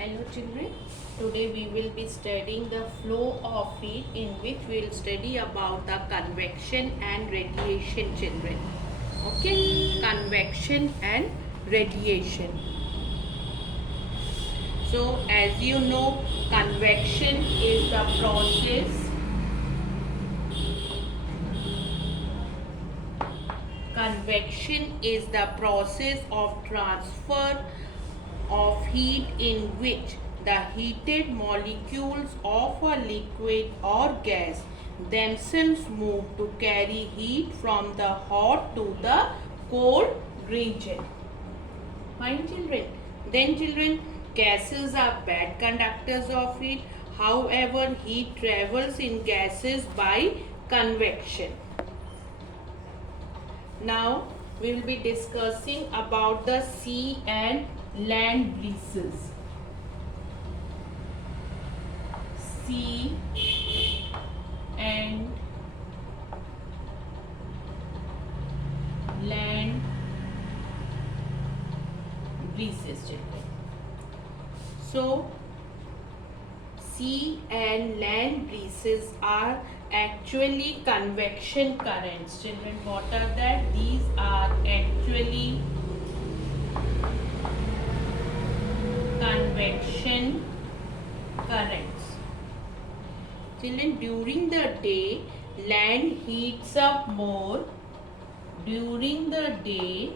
Hello children, today we will be studying the flow of heat, in which we will study about the convection and radiation children. Okay, convection and radiation. So as you know, convection is the process Convection is the process of transfer of heat in which the heated molecules of a liquid or gas themselves move to carry heat from the hot to the cold region. Fine children. Then children, gases are bad conductors of heat. However, heat travels in gases by convection. Now we will be discussing about the sea and land breezes. Sea and land breezes children. So sea and land breezes are actually convection currents. Children, what are that? These are actually convection currents. Children, during the day, land heats up more. During the day,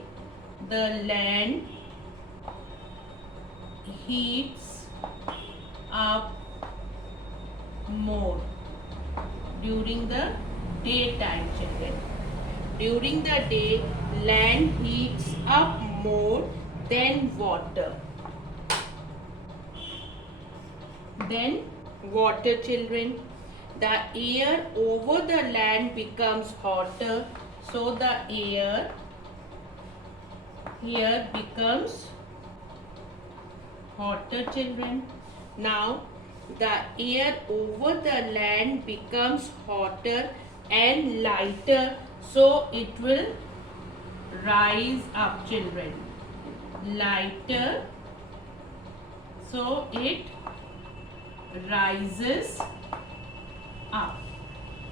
the land heats up more. During the daytime children. During the day, land heats up more than water. Then water children. The air over the land becomes hotter. So the air here becomes hotter children. Now the air over the land becomes hotter and lighter, so it will rise up children. Lighter, so it rises up.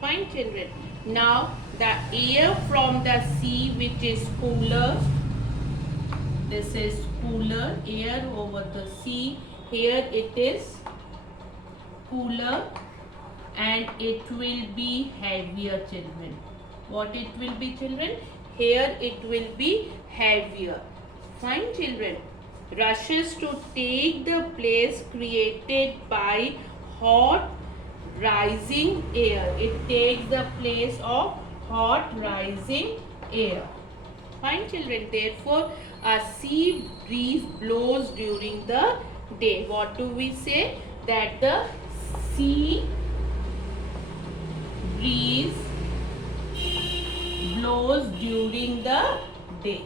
Fine children. Now the air from the sea, which is cooler, this is cooler air over the sea. Here it is cooler and it will be heavier children. What it will be children? Here it will be heavier. Fine children. Rushes to take the place created by hot rising air. It takes the place of hot rising air. Fine children. Therefore, a sea breeze blows during the day. What do we say? That the sea breeze blows during the day.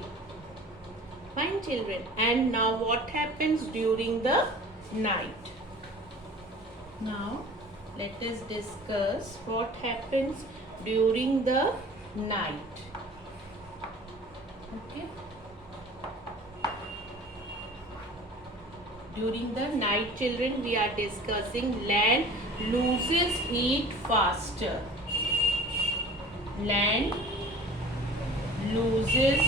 Fine children. And now what happens during the night? Now let us discuss what happens during the night. Okay. During the night children, we are discussing land loses heat faster. Land loses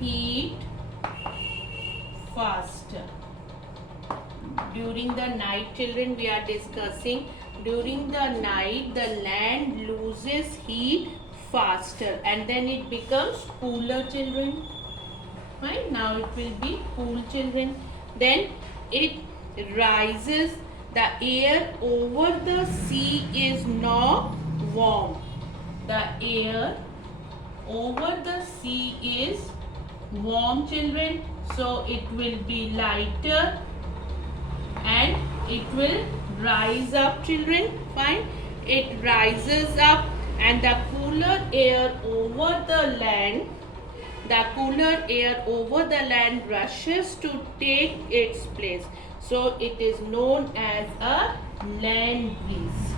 heat faster. During the night children, we are discussing during the night the land loses heat faster and then it becomes cooler children. Fine. Now it will be cool children. Then it rises. The air over the sea is now warm. The air over the sea is warm children. So it will be lighter and it will rise up children. Fine. It rises up and the cooler air over the land rushes to take its place. So it is known as a land breeze.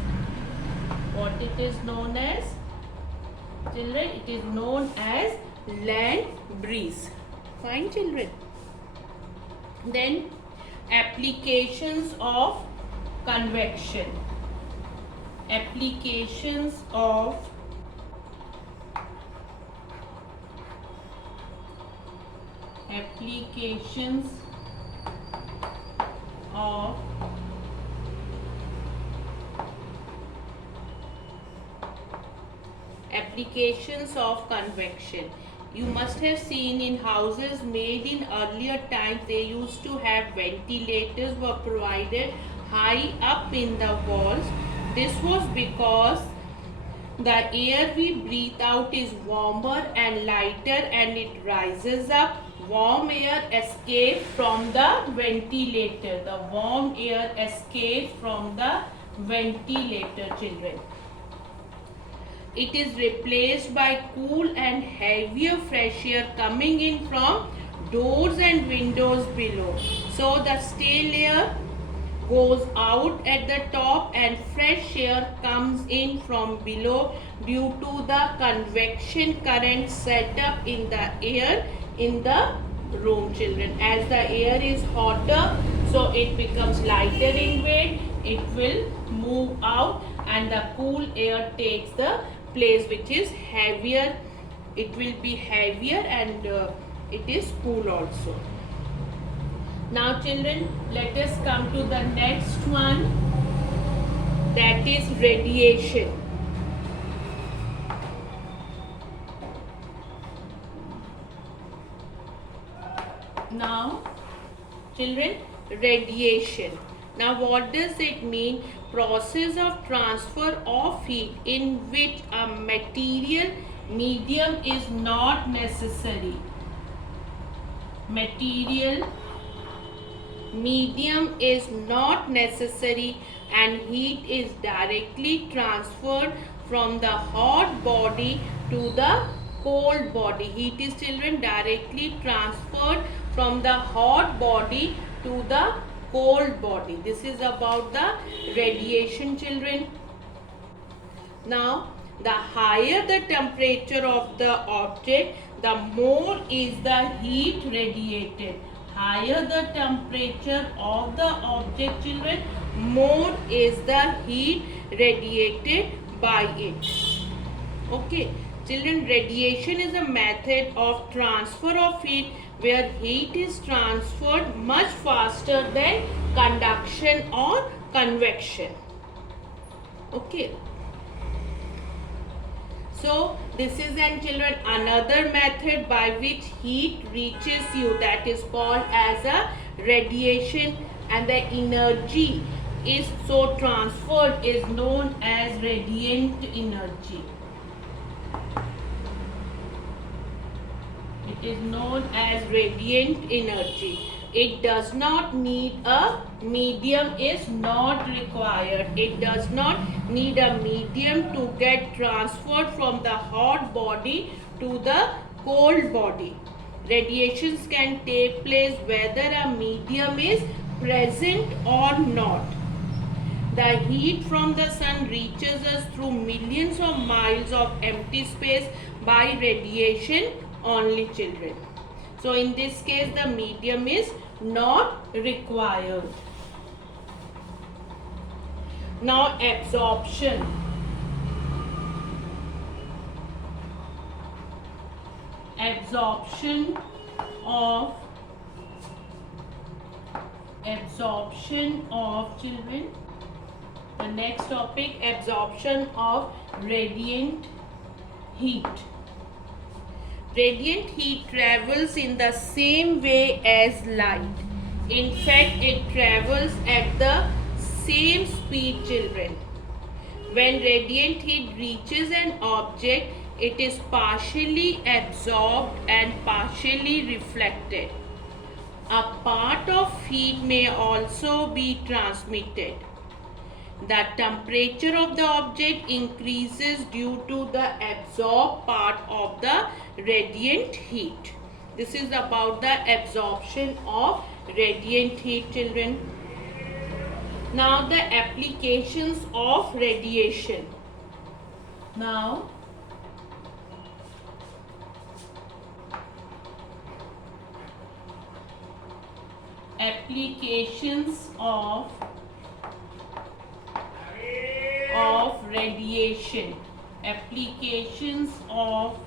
What it is known as? Children, it is known as land breeze. Fine children. Then Applications of convection. Applications of applications of applications of convection. You must have seen in houses made in earlier times, they used to have ventilators were provided high up in the walls. This was because the air we breathe out is warmer and lighter and it rises up. Warm air escapes from the ventilator. The warm air escapes from the ventilator, children. It is replaced by cool and heavier fresh air coming in from doors and windows below. So the stale air goes out at the top and fresh air comes in from below due to the convection current set up in the air in the room, children. As the air is hotter, so it becomes lighter in weight, it will move out and the cool air takes the place which is heavier. It will be heavier and it is cool also. Now children, let us come to the next one, that is radiation. Now children, radiation. Now what does it mean? Process of transfer of heat in which a material medium is not necessary. Material medium is not necessary and heat is directly transferred from the hot body to the cold body. Heat is, children, directly transferred from the hot body to the cold body. This is about the radiation, children. Now, the higher the temperature of the object, the more is the heat radiated. Higher the temperature of the object, children, more is the heat radiated by it. Okay, children, radiation is a method of transfer of heat where heat is transferred much faster than conduction or convection. Okay. So this is, and children, another method by which heat reaches you, that is called as a radiation, and the energy is so transferred is known as radiant energy. It is known as radiant energy. It does not need a medium, is not required. It does not need a medium to get transferred from the hot body to the cold body. Radiations can take place whether a medium is present or not. The heat from the sun reaches us through millions of miles of empty space by radiation only, children. So in this case, the medium is not required. Now absorption. Absorption of children. The next topic, absorption of radiant heat. Radiant heat travels in the same way as light. In fact, it travels at the same speed, children. When radiant heat reaches an object, it is partially absorbed and partially reflected. A part of heat may also be transmitted. The temperature of the object increases due to the absorbed part of the radiant heat. This is about the absorption of radiant heat, children. Now the applications of radiation. Now applications of radiation. Applications of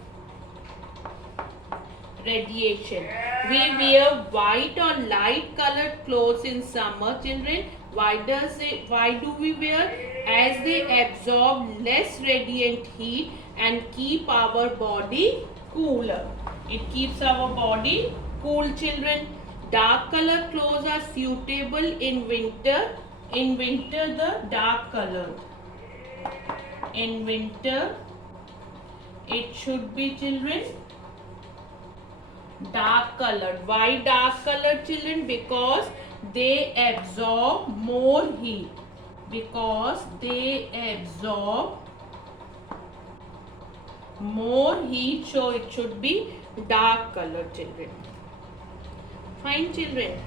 radiation. We wear white or light colored clothes in summer, children. Why do we wear? As they absorb less radiant heat and keep our body cooler. It keeps our body cool, children. Dark colored clothes are suitable in winter. In winter, the dark colored. In winter, it should be, children, dark colored. Why dark colored, children? Because they absorb more heat. Because they absorb more heat, so it should be dark colored, children. Fine, children.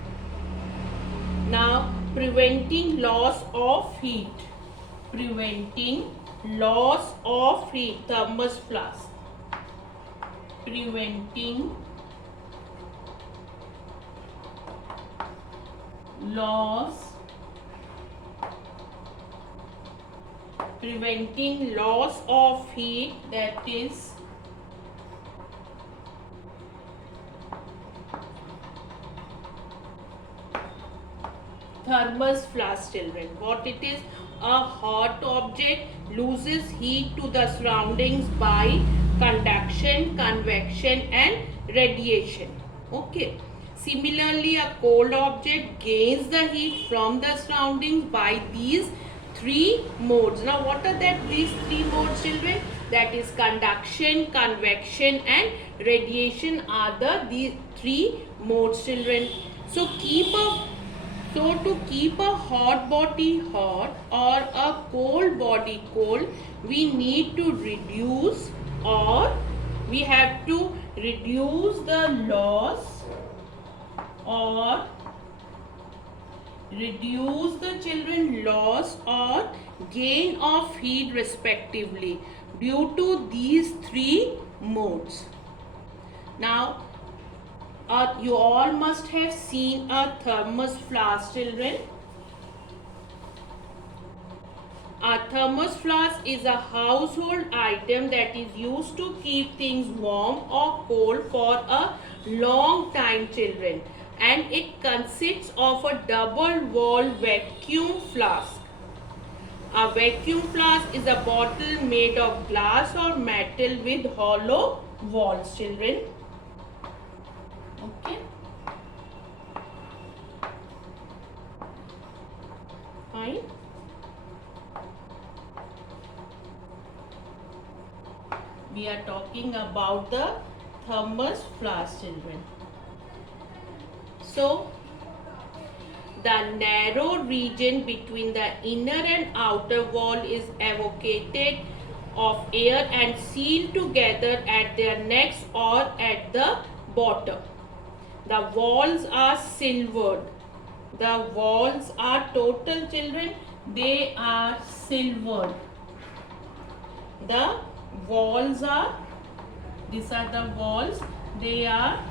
Now, preventing loss of heat. Preventing loss of heat. Thermos flask. Preventing loss of heat, that is thermos flask, children. What it is? A hot object loses heat to the surroundings by conduction, convection and radiation. Okay. Similarly, a cold object gains the heat from the surroundings by these three modes. Now, what are these three modes, children? That is conduction, convection and radiation are these three modes, children. So, to keep a hot body hot or a cold body cold, we need to reduce, or we have to reduce the loss or reduce the, children, loss or gain of heat respectively due to these three modes. Now, you all must have seen a thermos flask, children. A thermos flask is a household item that is used to keep things warm or cold for a long time, children. And it consists of a double-walled vacuum flask. A vacuum flask is a bottle made of glass or metal with hollow walls, children. Okay. Fine. We are talking about the thermos flask, children. So, the narrow region between the inner and outer wall is evacuated of air and sealed together at their necks or at the bottom. The walls are silvered. The walls are total, children. They are silvered. The walls are, these are the walls. They are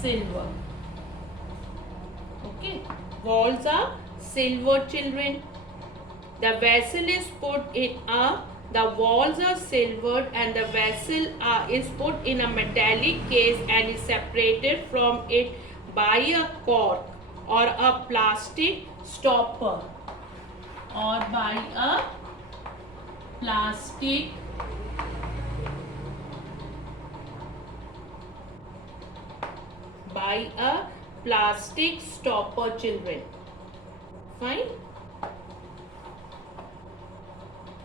silver. Okay. Walls are silver, children. The vessel is put in the walls are silvered and the vessel is put in a metallic case and is separated from it by a cork or a plastic stopper, or by a plastic stopper, children. Fine.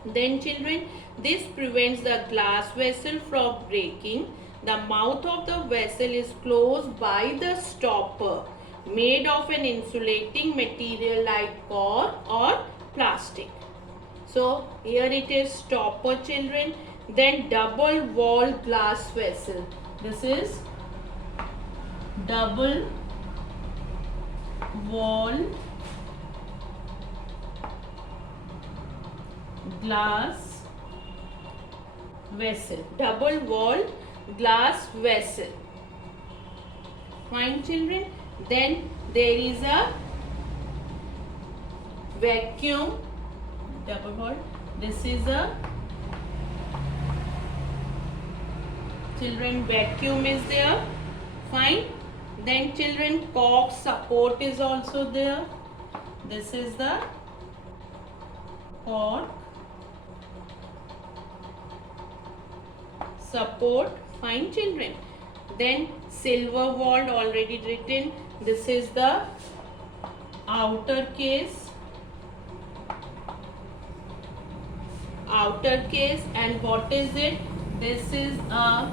Then, children, this prevents the glass vessel from breaking. The mouth of the vessel is closed by the stopper made of an insulating material like cork or plastic. So, here it is stopper, children. Then double walled glass vessel. This is double walled glass vessel. Double walled glass vessel. Fine, children. Then there is a vacuum, double hold. This is a children vacuum is there. Fine. Then children cork support is also there. This is the cork support. Fine children. Then silver walled already written. This is the outer case. Outer case, and what is it? This is a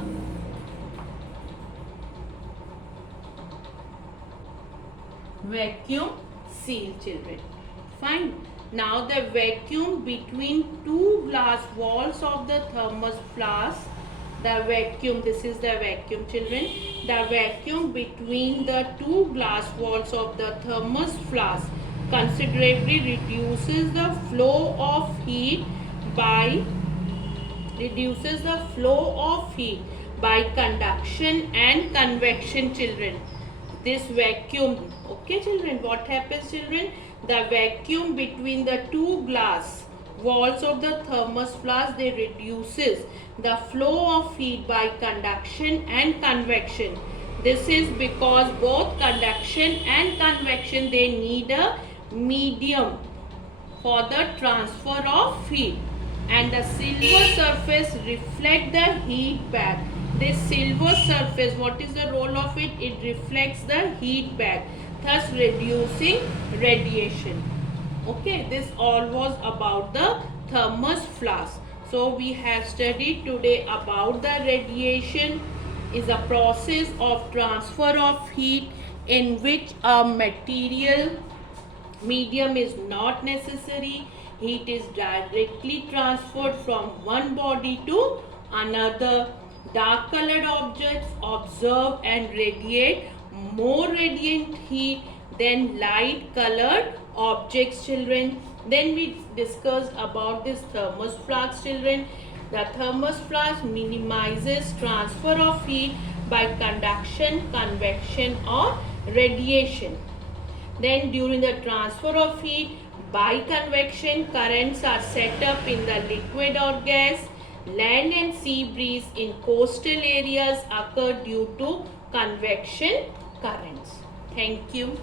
vacuum seal children. Fine. Now the vacuum between two glass walls of the thermos flask. The vacuum, this is the vacuum children. The vacuum between the two glass walls of the thermos flask considerably reduces the flow of heat by conduction and convection children. This vacuum, okay children, what happens children? The vacuum between the two glass walls of the thermos flask, they reduces the flow of heat by conduction and convection. This is because both conduction and convection, they need a medium for the transfer of heat, and the silver surface reflect the heat back. This silver surface, what is the role of it? It reflects the heat back, thus reducing radiation. Okay, this all was about the thermos flask. So we have studied today about the radiation is a process of transfer of heat in which a medium is not necessary. Heat is directly transferred from one body to another. Dark colored objects observe and radiate more radiant heat than light colored objects children. Then we discussed about this thermos flask children. The thermos flask minimizes transfer of heat by conduction, convection or radiation. Then during the transfer of heat by convection, currents are set up in the liquid or gas. Land and sea breeze in coastal areas occur due to convection currents. Thank you.